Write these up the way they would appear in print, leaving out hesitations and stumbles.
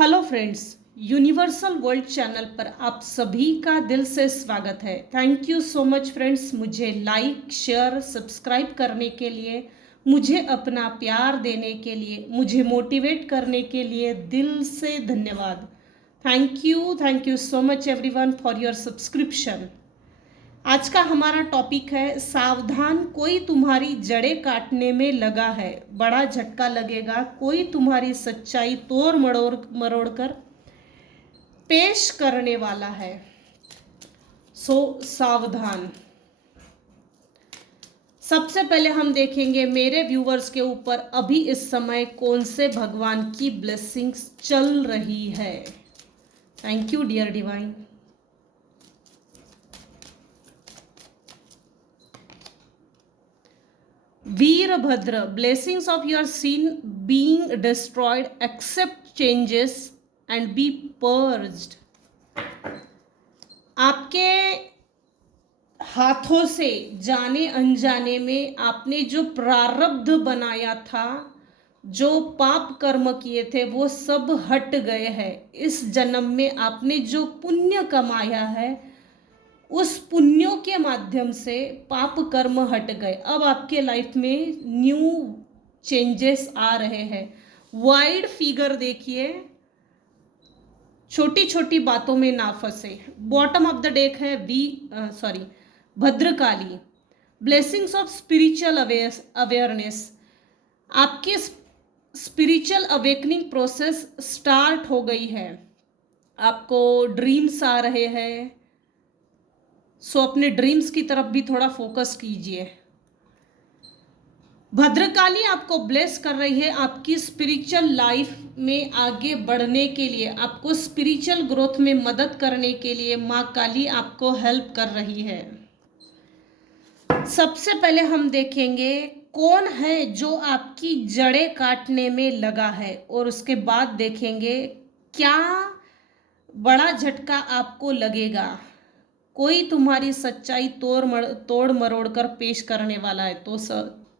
Hello friends, universal world channel पर आप सभी का दिल से स्वागत है। Thank you so much friends, मुझे लाइक शेयर सब्सक्राइब करने के लिए, मुझे अपना प्यार देने के लिए, मुझे मोटिवेट करने के लिए दिल से धन्यवाद। Thank you so much everyone for your subscription. आज का हमारा टॉपिक है सावधान, कोई तुम्हारी जड़ें काटने में लगा है। बड़ा झटका लगेगा, कोई तुम्हारी सच्चाई तोड़ मरोड़ मरोड़ कर पेश करने वाला है। सो सावधान। सबसे पहले हम देखेंगे मेरे व्यूवर्स के ऊपर अभी इस समय कौन से भगवान की ब्लेसिंग्स चल रही है। Thank you dear divine. Veerbhadra, blessings of your sin being destroyed, accept changes and be purged. आपके हाथों से जाने अनजाने में आपने जो प्रारब्ध बनाया था, जो पाप कर्म किए थे, वो सब हट गए हैं। इस जन्म में आपने जो पुण्य कमाया है, उस पुण्यों के माध्यम से पाप कर्म हट गए। अब आपके लाइफ में न्यू चेंजेस आ रहे हैं। वाइड फिगर देखिए, छोटी छोटी बातों में ना फंसे। बॉटम ऑफ द डेक है Bhadrakali, blessings of spiritual awareness. आपके स्पिरिचुअल अवेकनिंग प्रोसेस स्टार्ट हो गई है। आपको ड्रीम्स आ रहे हैं, सो अपने ड्रीम्स की तरफ भी थोड़ा फोकस कीजिए। भद्रकाली आपको ब्लेस कर रही है आपकी स्पिरिचुअल लाइफ में आगे बढ़ने के लिए, आपको स्पिरिचुअल ग्रोथ में मदद करने के लिए माँ काली आपको हेल्प कर रही है। सबसे पहले हम देखेंगे कौन है जो आपकी जड़ें काटने में लगा है, और उसके बाद देखेंगे क्या बड़ा झटका आपको लगेगा। कोई तुम्हारी सच्चाई तोड़ मरोड़ कर पेश करने वाला है। तो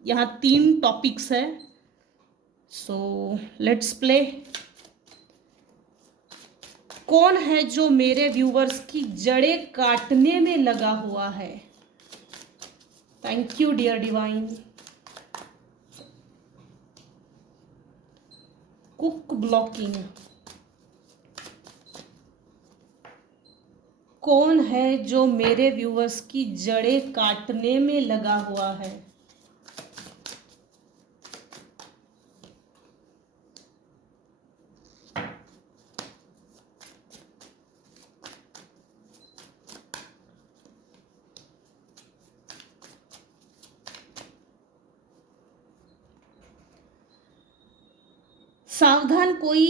यहाँ 3 टॉपिक्स है, सो लेट्स प्ले। कौन है जो मेरे व्यूवर्स की जड़ें काटने में लगा हुआ है। Thank you dear divine. Cook blocking. कौन है जो मेरे व्यूवर्स की जड़ें काटने में लगा हुआ है। सावधान, कोई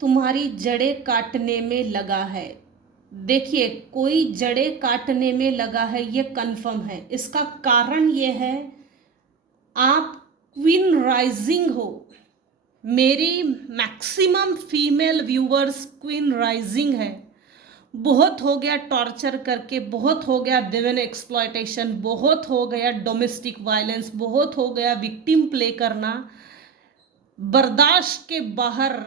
तुम्हारी जड़ें काटने में लगा है। देखिए, कोई जड़ें काटने में लगा है, ये कंफर्म है। इसका कारण ये है, आप क्वीन राइजिंग हो। मेरी maximum female viewers queen rising है। बहुत हो गया टॉर्चर करके, बहुत हो गया विमेन एक्सप्लॉयटेशन, बहुत हो गया डोमेस्टिक वायलेंस, बहुत हो गया विक्टिम प्ले करना। बर्दाश्त के बाहर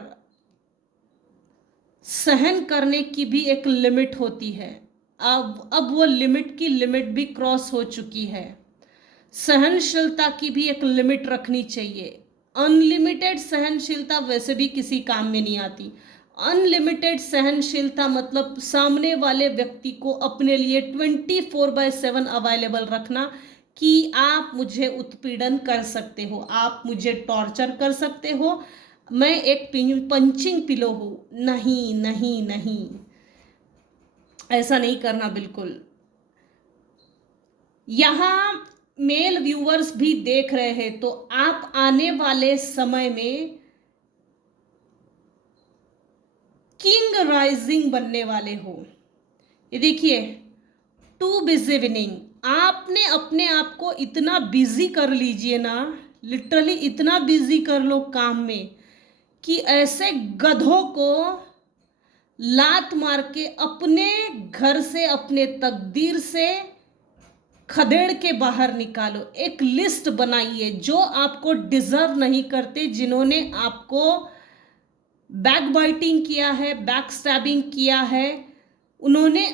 सहन करने की भी एक लिमिट होती है। अब वो लिमिट भी क्रॉस हो चुकी है। सहनशीलता की भी एक लिमिट रखनी चाहिए। अनलिमिटेड सहनशीलता वैसे भी किसी काम में नहीं आती। अनलिमिटेड सहनशीलता मतलब सामने वाले व्यक्ति को अपने लिए 24/7 अवेलेबल रखना, कि आप मुझे उत्पीड़न कर सकते हो, आप मुझे टॉर्चर कर सकते हो, मैं एक पंचिंग पिलो हूं। नहीं नहीं नहीं, ऐसा नहीं करना बिल्कुल। यहां मेल व्यूवर्स भी देख रहे हैं, तो आप आने वाले समय में किंग राइजिंग बनने वाले हो। ये देखिए, टू बिजी विनिंग। आपने अपने आप को इतना बिजी कर लीजिए ना, लिटरली इतना बिजी कर लो काम में, कि ऐसे गधों को लात मार के अपने घर से, अपने तकदीर से खदेड़ के बाहर निकालो। एक लिस्ट बनाइए जो आपको डिजर्व नहीं करते, जिन्होंने आपको बैक बाइटिंग किया है, बैक स्टैबिंग किया है, उन्होंने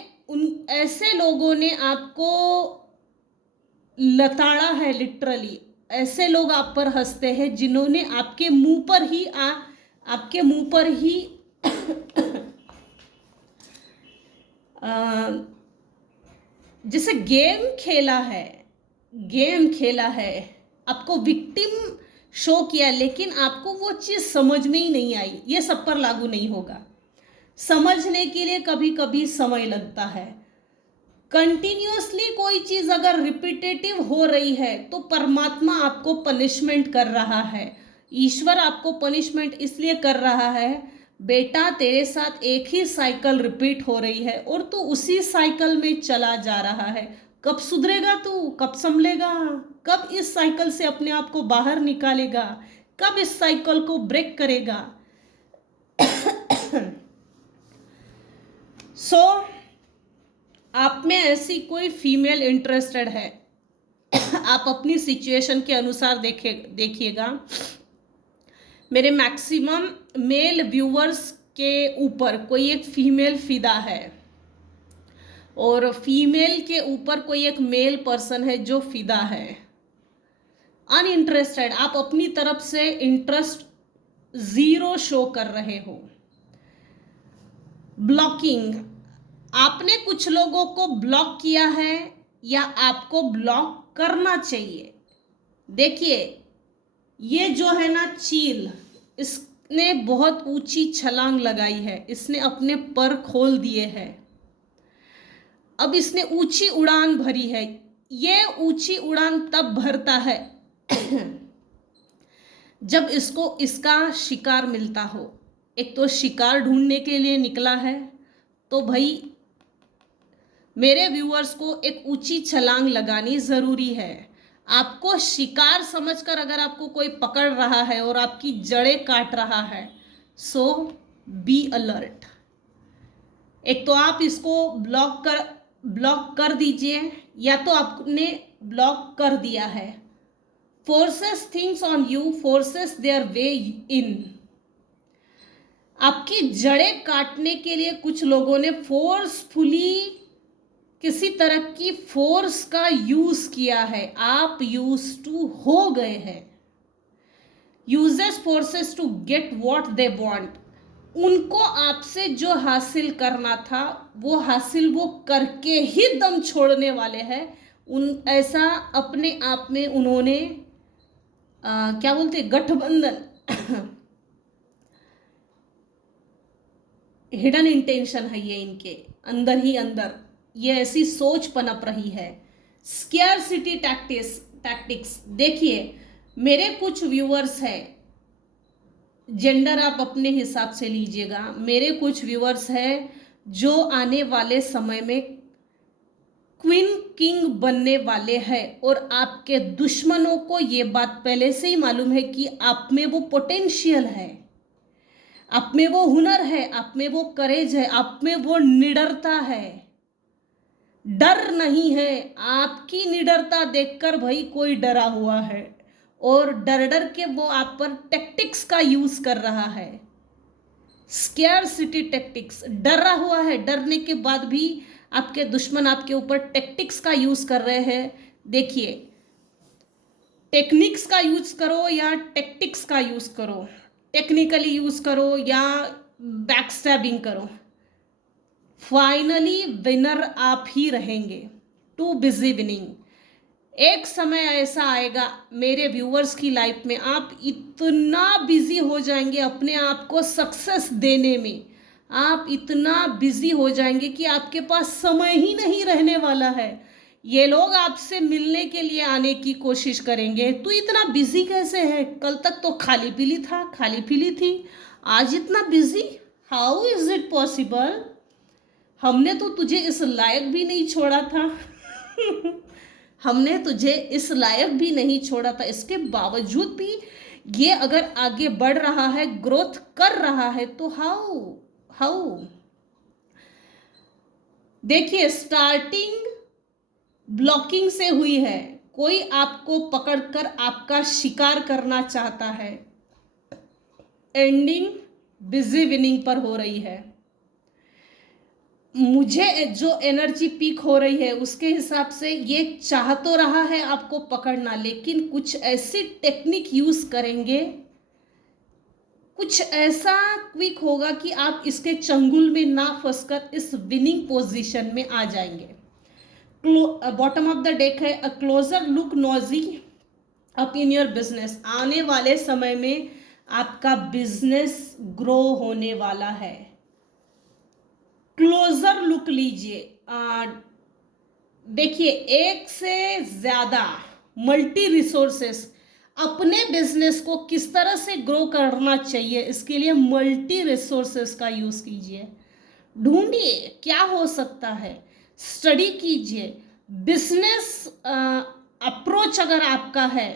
ऐसे लोगों ने आपको लताड़ा है लिटरली। ऐसे लोग आप पर हंसते हैं जिन्होंने आपके मुंह पर ही जैसे गेम खेला है, आपको विक्टिम शो किया, लेकिन आपको वो चीज़ समझ में ही नहीं आई। ये सब पर लागू नहीं होगा। समझने के लिए कभी कभी समय लगता है। कंटिन्यूअसली कोई चीज़ अगर रिपीटेटिव हो रही है तो परमात्मा आपको पनिशमेंट कर रहा है। ईश्वर आपको पनिशमेंट इसलिए कर रहा है, बेटा तेरे साथ एक ही साइकिल रिपीट हो रही है और तू उसी साइकिल में चला जा रहा है। कब सुधरेगा तू? कब संभलेगा? कब इस साइकिल से अपने आप को बाहर निकालेगा? कब इस साइकिल को ब्रेक करेगा? सो आप में ऐसी कोई फीमेल इंटरेस्टेड है, आप अपनी सिचुएशन के अनुसार देखिएगा। मेरे मैक्सिमम मेल व्यूअर्स के ऊपर कोई एक फीमेल फिदा है और फीमेल के ऊपर कोई एक मेल पर्सन है जो फिदा है। अनइंटरेस्टेड, आप अपनी तरफ से इंटरेस्ट 0 शो कर रहे हो। ब्लॉकिंग, आपने कुछ लोगों को ब्लॉक किया है या आपको ब्लॉक करना चाहिए। देखिए ये जो है ना चील, इसने बहुत ऊंची छलांग लगाई है, इसने अपने पर खोल दिए हैं। अब इसने ऊंची उड़ान भरी है। ये ऊंची उड़ान तब भरता है जब इसको इसका शिकार मिलता हो। एक तो शिकार ढूंढने के लिए निकला है, तो भाई मेरे व्यूअर्स को एक ऊंची छलांग लगानी ज़रूरी है। आपको शिकार समझकर अगर आपको कोई पकड़ रहा है और आपकी जड़ें काट रहा है, सो बी अलर्ट। एक तो आप इसको ब्लॉक कर दीजिए या तो आपने ब्लॉक कर दिया है। Forces things on you, forces their way in. आपकी जड़ें काटने के लिए कुछ लोगों ने फोर्सफुली किसी तरह की फोर्स का यूज किया है। आप यूज टू हो गए हैं। Uses forces to get what they want. उनको आपसे जो हासिल करना था वो हासिल वो करके ही दम छोड़ने वाले हैं। ऐसा अपने आप में उन्होंने क्या बोलते गठबंधन हिडन इंटेंशन है ये इनके अंदर ही अंदर। ये ऐसी सोच पनप रही है। Scarcity tactics. देखिए मेरे कुछ व्यूअर्स हैं, जेंडर आप अपने हिसाब से लीजिएगा। मेरे कुछ व्यूअर्स हैं जो आने वाले समय में क्वीन किंग बनने वाले हैं और आपके दुश्मनों को ये बात पहले से ही मालूम है कि आप में वो पोटेंशियल है, आप में वो हुनर है, आप में वो करेज है, आप में वो निडरता है। डर नहीं है। आपकी निडरता देखकर भाई कोई डरा हुआ है और डर के वो आप पर टैक्टिक्स का यूज कर रहा है। Scarcity tactics. डरा हुआ है, डरने के बाद भी आपके दुश्मन आपके ऊपर टैक्टिक्स का यूज कर रहे हैं। देखिए टेक्निक्स का यूज करो या टैक्टिक्स का यूज करो, टेक्निकली यूज करो या बैकस्टैबिंग करो, फाइनली विनर आप ही रहेंगे। Too busy winning. एक समय ऐसा आएगा मेरे व्यूअर्स की लाइफ में, आप इतना बिजी हो जाएंगे अपने आप को सक्सेस देने में, आप इतना बिजी हो जाएंगे कि आपके पास समय ही नहीं रहने वाला है। ये लोग आपसे मिलने के लिए आने की कोशिश करेंगे। तू इतना बिजी कैसे है? कल तक तो खाली पीली था, खाली पीली थी, आज इतना busy, how is it possible? हमने तो तुझे इस लायक भी नहीं छोड़ा था हमने तुझे इस लायक भी नहीं छोड़ा था। इसके बावजूद भी ये अगर आगे बढ़ रहा है, ग्रोथ कर रहा है, तो हाउ? देखिए स्टार्टिंग ब्लॉकिंग से हुई है। कोई आपको पकड़कर आपका शिकार करना चाहता है, एंडिंग बिजी विनिंग पर हो रही है। मुझे जो एनर्जी पीक हो रही है उसके हिसाब से ये चाह तो रहा है आपको पकड़ना, लेकिन कुछ ऐसी टेक्निक यूज करेंगे, कुछ ऐसा क्विक होगा कि आप इसके चंगुल में ना फंसकर इस विनिंग पोजीशन में आ जाएंगे। बॉटम ऑफ द डेक है, a closer look nosy up in your business. आने वाले समय में आपका बिजनेस ग्रो होने वाला है। क्लोजर लुक लीजिए। देखिए, एक से ज्यादा मल्टी रिसोर्सेस अपने बिजनेस को किस तरह से ग्रो करना चाहिए, इसके लिए मल्टी रिसोर्सेस का यूज कीजिए। ढूंढिए क्या हो सकता है, स्टडी कीजिए। बिजनेस अप्रोच अगर आपका है,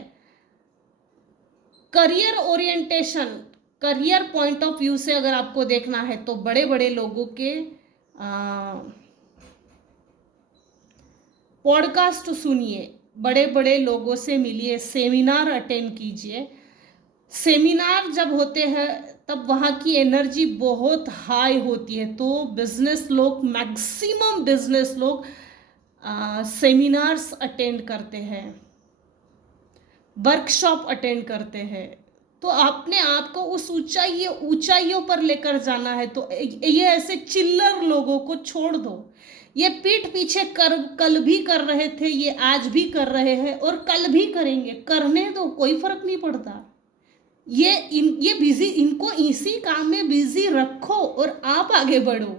career orientation, career point of view से अगर आपको देखना है तो बड़े बड़े लोगों के पॉडकास्ट सुनिए, बड़े बड़े लोगों से मिलिए, सेमिनार अटेंड कीजिए। सेमिनार जब होते हैं तब वहाँ की एनर्जी बहुत हाई होती है, तो बिजनेस लोग, मैक्सिमम बिजनेस लोग सेमिनार्स अटेंड करते हैं, वर्कशॉप अटेंड करते हैं। तो आपने आपको उस ऊंचाइयों पर लेकर जाना है, तो ये ऐसे चिल्लर लोगों को छोड़ दो। ये पीठ पीछे कल भी कर रहे थे, ये आज भी कर रहे हैं और कल भी करेंगे, करने दो, कोई फर्क नहीं पड़ता। ये बिजी, इनको इसी काम में बिजी रखो और आप आगे बढ़ो।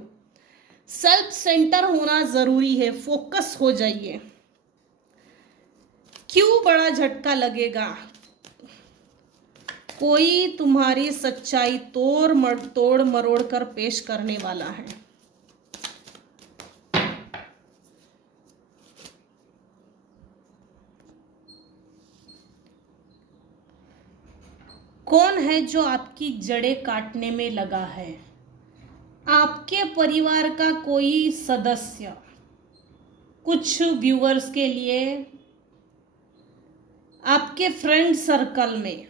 सेल्फ सेंटर होना जरूरी है, फोकस हो जाइए। क्यों बड़ा झटका लगेगा? कोई तुम्हारी सच्चाई तोड़ मरोड़ कर पेश करने वाला है। कौन है जो आपकी जड़ें काटने में लगा है? आपके परिवार का कोई सदस्य। कुछ व्यूअर्स के लिए आपके फ्रेंड सर्कल में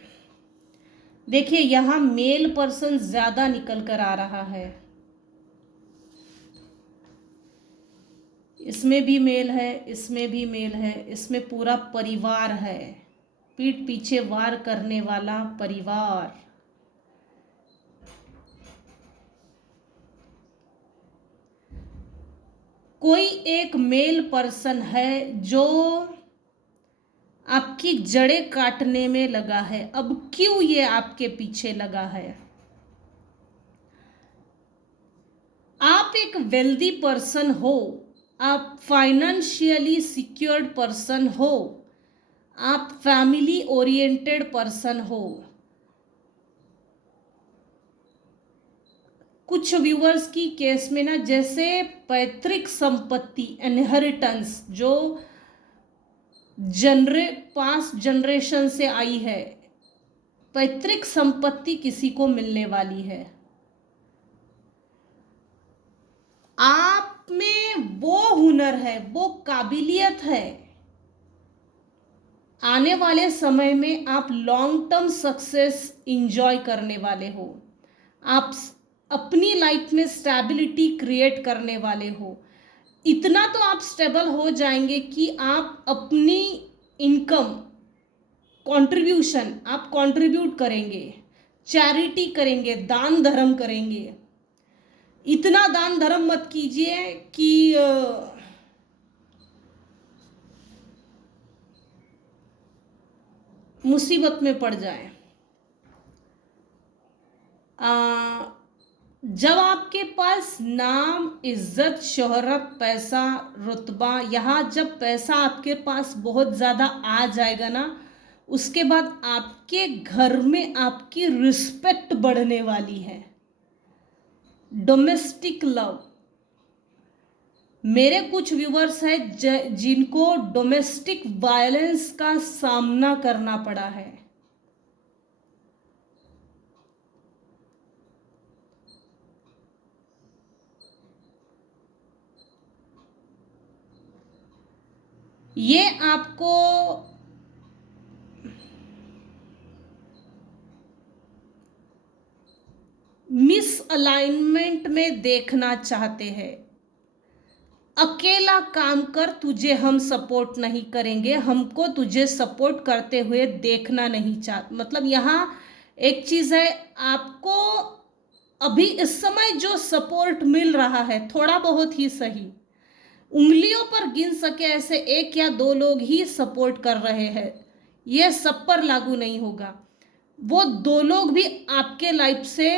देखिए, यहां मेल पर्सन ज्यादा निकल कर आ रहा है। इसमें भी मेल है, इसमें भी मेल है, इसमें पूरा परिवार है, पीठ पीछे वार करने वाला परिवार। कोई एक मेल पर्सन है जो आपकी जड़ें काटने में लगा है। अब क्यों ये आपके पीछे लगा है? आप एक वेल्दी पर्सन हो, आप फाइनेंशियली सिक्योर्ड पर्सन हो, आप फैमिली ओरिएंटेड पर्सन हो। कुछ व्यूअर्स की केस में ना, जैसे पैतृक संपत्ति, इनहेरिटेंस, जो पास्ट जनरेशन से आई है, पैतृक संपत्ति किसी को मिलने वाली है। आप में वो हुनर है, वो काबिलियत है, आने वाले समय में आप लॉन्ग टर्म सक्सेस इंजॉय करने वाले हो। आप अपनी लाइफ में स्टेबिलिटी क्रिएट करने वाले हो। इतना तो आप स्टेबल हो जाएंगे कि आप अपनी इनकम कंट्रीब्यूशन आप कंट्रीब्यूट करेंगे, चैरिटी करेंगे, दान धर्म करेंगे। इतना दान धर्म मत कीजिए कि मुसीबत में पड़ जाए। जब आपके पास नाम, इज्जत, शोहरत, पैसा, रुतबा, यहाँ जब पैसा आपके पास बहुत ज़्यादा आ जाएगा ना, उसके बाद आपके घर में आपकी रिस्पेक्ट बढ़ने वाली है। डोमेस्टिक लव, मेरे कुछ व्यूवर्स हैं जिनको डोमेस्टिक वायलेंस का सामना करना पड़ा है। ये आपको अलाइनमेंट में देखना चाहते हैं। अकेला काम कर, तुझे हम सपोर्ट नहीं करेंगे, हमको तुझे सपोर्ट करते हुए देखना नहीं चाहते। मतलब यहाँ एक चीज है, आपको अभी इस समय जो सपोर्ट मिल रहा है थोड़ा बहुत ही सही, उंगलियों पर गिन सके ऐसे 1 या 2 लोग ही सपोर्ट कर रहे हैं, यह सब पर लागू नहीं होगा। वो 2 लोग भी आपके लाइफ से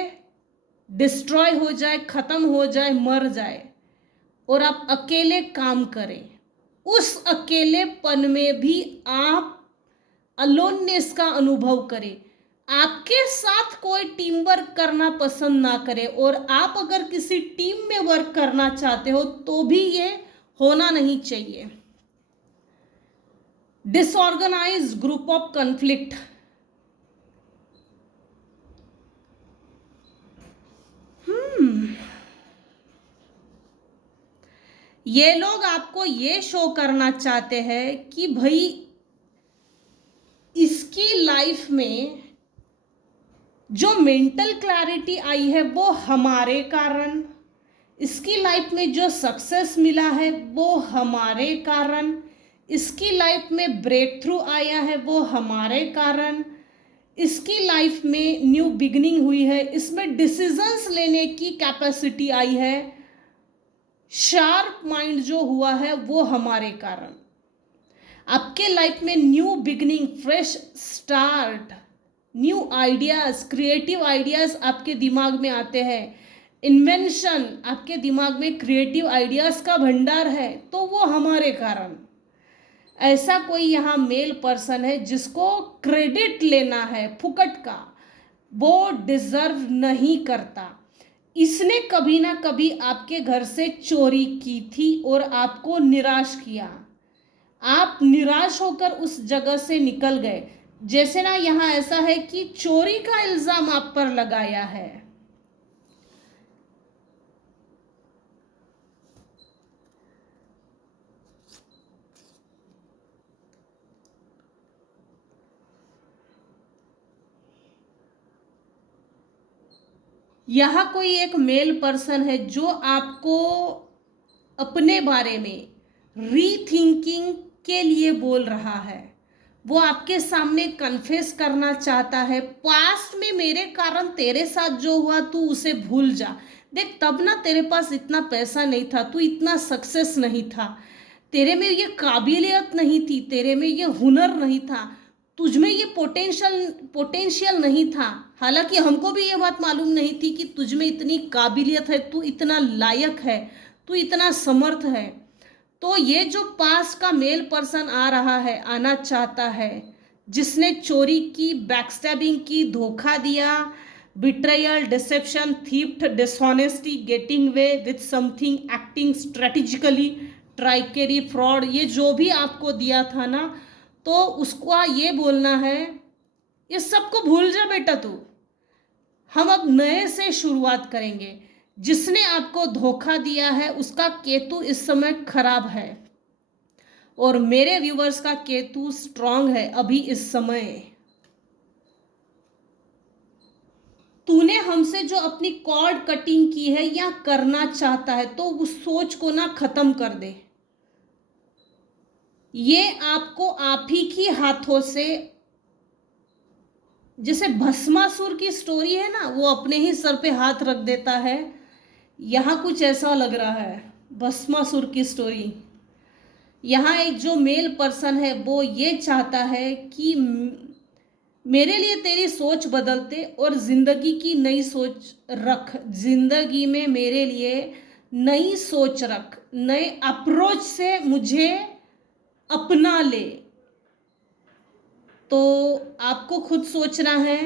डिस्ट्रॉय हो जाए, खत्म हो जाए, मर जाए और आप अकेले काम करें, उस अकेलेपन में भी आप अलोननेस का अनुभव करें, आपके साथ कोई टीम वर्क करना पसंद ना करे, और आप अगर किसी टीम में वर्क करना चाहते हो तो भी ये होना नहीं चाहिए। डिसऑर्गेनाइज्ड ग्रुप ऑफ कॉन्फ्लिक्ट, ये लोग आपको ये शो करना चाहते हैं कि भाई इसकी लाइफ में जो मेंटल क्लैरिटी आई है वो हमारे कारण, इसकी लाइफ में जो सक्सेस मिला है वो हमारे कारण, इसकी लाइफ में ब्रेक थ्रू आया है वो हमारे कारण, इसकी लाइफ में न्यू बिगिनिंग हुई है, इसमें डिसीजंस लेने की कैपेसिटी आई है, शार्प माइंड जो हुआ है वो हमारे कारण। आपके लाइफ में new beginning, fresh start, new ideas, creative ideas आपके दिमाग में आते हैं, इन्वेंशन, आपके दिमाग में क्रिएटिव आइडियाज का भंडार है, तो वो हमारे कारण। ऐसा कोई यहाँ मेल पर्सन है जिसको क्रेडिट लेना है फुकट का, वो डिजर्व नहीं करता। इसने कभी ना कभी आपके घर से चोरी की थी और आपको निराश किया, आप निराश होकर उस जगह से निकल गए। जैसे ना यहाँ ऐसा है कि चोरी का इल्जाम आप पर लगाया है। यहाँ कोई एक मेल पर्सन है जो आपको अपने बारे में रीथिंकिंग के लिए बोल रहा है, वो आपके सामने कन्फेस करना चाहता है, पास्ट में मेरे कारण तेरे साथ जो हुआ तू उसे भूल जा, देख तब ना तेरे पास इतना पैसा नहीं था, तू इतना सक्सेस नहीं था, तेरे में ये काबिलियत नहीं थी, तेरे में ये हुनर नहीं था, तुझ में ये पोटेंशियल नहीं था। हालांकि हमको भी ये बात मालूम नहीं थी कि तुझ में इतनी काबिलियत है, तू इतना लायक है, तू इतना समर्थ है। तो ये जो पास का मेल पर्सन आ रहा है, आना चाहता है, जिसने चोरी की, बैकस्टैबिंग की, धोखा दिया, betrayal, deception, theft, dishonesty, getting way with something, acting strategically, trickery, fraud, ये जो भी आपको दिया था ना, तो उसको ये बोलना है ये सबको भूल जा बेटा तू, हम अब नए से शुरुआत करेंगे। जिसने आपको धोखा दिया है उसका केतु इस समय खराब है और मेरे व्यूवर्स का केतु स्ट्रांग है अभी इस समय। तूने हमसे जो अपनी कॉर्ड कटिंग की है या करना चाहता है तो उस सोच को ना खत्म कर दे। ये आपको आप ही की हाथों से, जैसे भस्मासुर की स्टोरी है ना, वो अपने ही सर पे हाथ रख देता है, यहाँ कुछ ऐसा लग रहा है भस्मासुर की स्टोरी। यहाँ एक जो मेल पर्सन है वो ये चाहता है कि मेरे लिए तेरी सोच बदलते और जिंदगी की नई सोच रख, जिंदगी में मेरे लिए नई सोच रख, नए अप्रोच से मुझे अपना ले। तो आपको खुद सोचना है।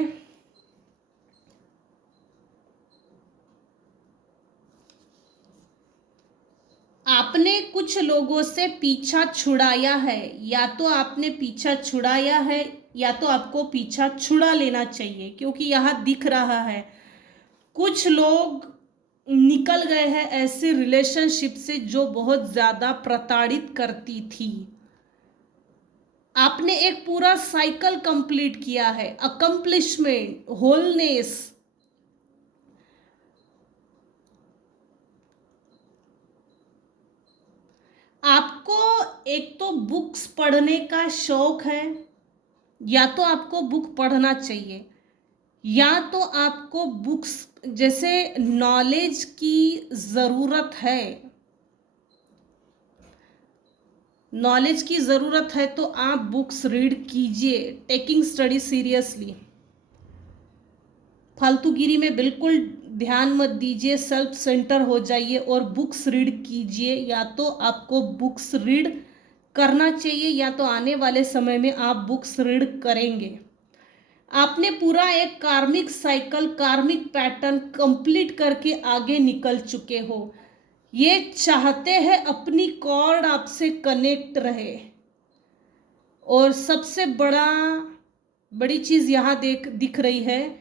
आपने कुछ लोगों से पीछा छुड़ाया है, या तो आपने पीछा छुड़ाया है या तो आपको पीछा छुड़ा लेना चाहिए, क्योंकि यहाँ दिख रहा है कुछ लोग निकल गए हैं ऐसे रिलेशनशिप से जो बहुत ज़्यादा प्रताड़ित करती थी। आपने एक पूरा साइकिल कंप्लीट किया है, अकम्प्लिशमेंट, होलनेस, एक तो बुक्स पढ़ने का शौक है, या तो आपको बुक पढ़ना चाहिए, या तो आपको बुक्स जैसे नॉलेज की ज़रूरत है, नॉलेज की ज़रूरत है तो आप बुक्स रीड कीजिए, टेकिंग स्टडी सीरियसली। फालतूगिरी में बिल्कुल ध्यान मत दीजिए, सेल्फ सेंटर हो जाइए और बुक्स रीड कीजिए। या तो आपको बुक्स रीड करना चाहिए, या तो आने वाले समय में आप बुक्स रीड करेंगे। आपने पूरा एक कार्मिक साइकिल, कार्मिक पैटर्न कंप्लीट करके आगे निकल चुके हो। ये चाहते हैं अपनी कॉर्ड आपसे कनेक्ट रहे, और सबसे बड़ी चीज़ यहाँ दिख रही है,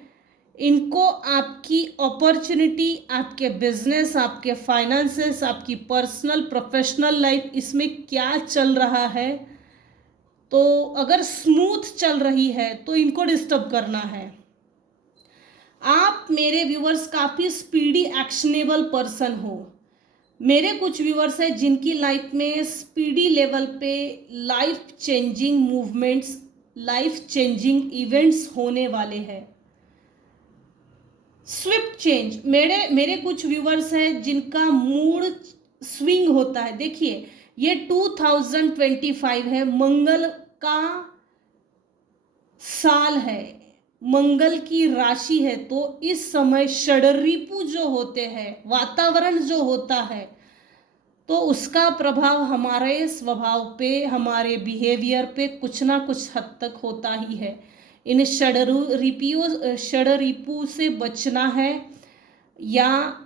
इनको आपकी अपॉर्चुनिटी, आपके बिजनेस, आपके फाइनेंसेस, आपकी पर्सनल प्रोफेशनल लाइफ, इसमें क्या चल रहा है, तो अगर स्मूथ चल रही है तो इनको डिस्टर्ब करना है। आप मेरे व्यूअर्स काफ़ी स्पीडी एक्शनेबल पर्सन हो। मेरे कुछ व्यूअर्स हैं जिनकी लाइफ में स्पीडी लेवल पे life changing movements, life changing events होने वाले हैं। स्विफ्ट चेंज, मेरे कुछ व्यूअर्स हैं जिनका मूड स्विंग होता है। देखिए, ये 2025 है, मंगल का साल है, मंगल की राशि है, तो इस समय षड्रिपु जो होते हैं, वातावरण जो होता है, तो उसका प्रभाव हमारे स्वभाव पे, हमारे बिहेवियर पे कुछ ना कुछ हद तक होता ही है। इन षड्रिपु से बचना है, या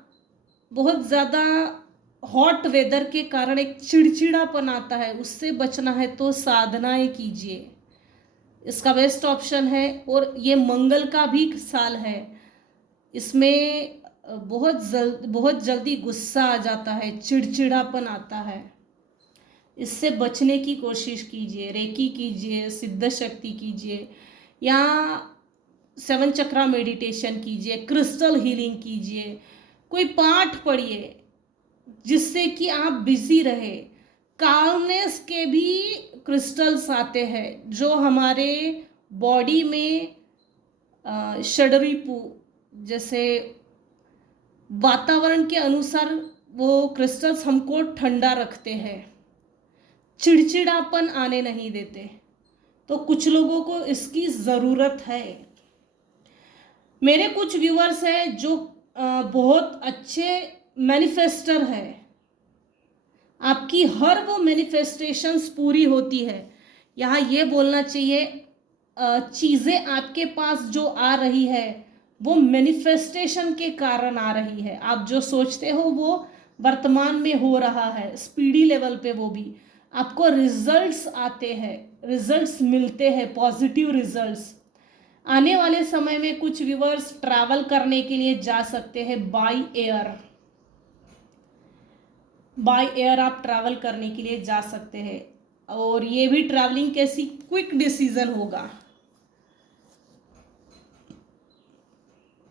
बहुत ज़्यादा हॉट वेदर के कारण एक चिड़चिड़ापन आता है, उससे बचना है तो साधनाएं कीजिए, इसका बेस्ट ऑप्शन है। और ये मंगल का भी साल है, इसमें बहुत जल्दी गुस्सा आ जाता है, चिड़चिड़ापन आता है, इससे बचने की कोशिश कीजिए। रेकी कीजिए, सिद्ध शक्ति कीजिए, या 7 चक्रा मेडिटेशन कीजिए, क्रिस्टल हीलिंग कीजिए, कोई पाठ पढ़िए जिससे कि आप बिजी रहे। काल्मनेस के भी क्रिस्टल्स आते हैं जो हमारे बॉडी में षड्रिपु, जैसे वातावरण के अनुसार वो क्रिस्टल्स हमको ठंडा रखते हैं, चिड़चिड़ापन आने नहीं देते, तो कुछ लोगों को इसकी ज़रूरत है। मेरे कुछ व्यूअर्स हैं जो बहुत अच्छे मैनिफेस्टर है, आपकी हर वो मैनिफेस्टेशंस पूरी होती है। यहाँ ये बोलना चाहिए, चीज़ें आपके पास जो आ रही है वो मैनिफेस्टेशन के कारण आ रही है। आप जो सोचते हो वो वर्तमान में हो रहा है, स्पीडी लेवल पे वो भी आपको रिजल्ट्स आते हैं, रिजल्ट्स मिलते हैं, पॉजिटिव रिजल्ट्स। आने वाले समय में कुछ व्यूअर्स ट्रैवल करने के लिए जा सकते हैं बाय एयर आप ट्रैवल करने के लिए जा सकते हैं, और ये भी ट्रैवलिंग कैसी क्विक डिसीजन होगा।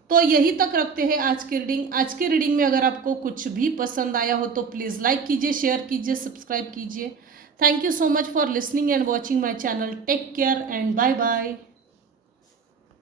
तो यही तक रखते हैं आज की रीडिंग। आज की रीडिंग में अगर आपको कुछ भी पसंद आया हो तो प्लीज़ लाइक कीजिए, शेयर कीजिए, सब्सक्राइब कीजिए। Thank you so much for listening and watching my channel. Take care and bye bye.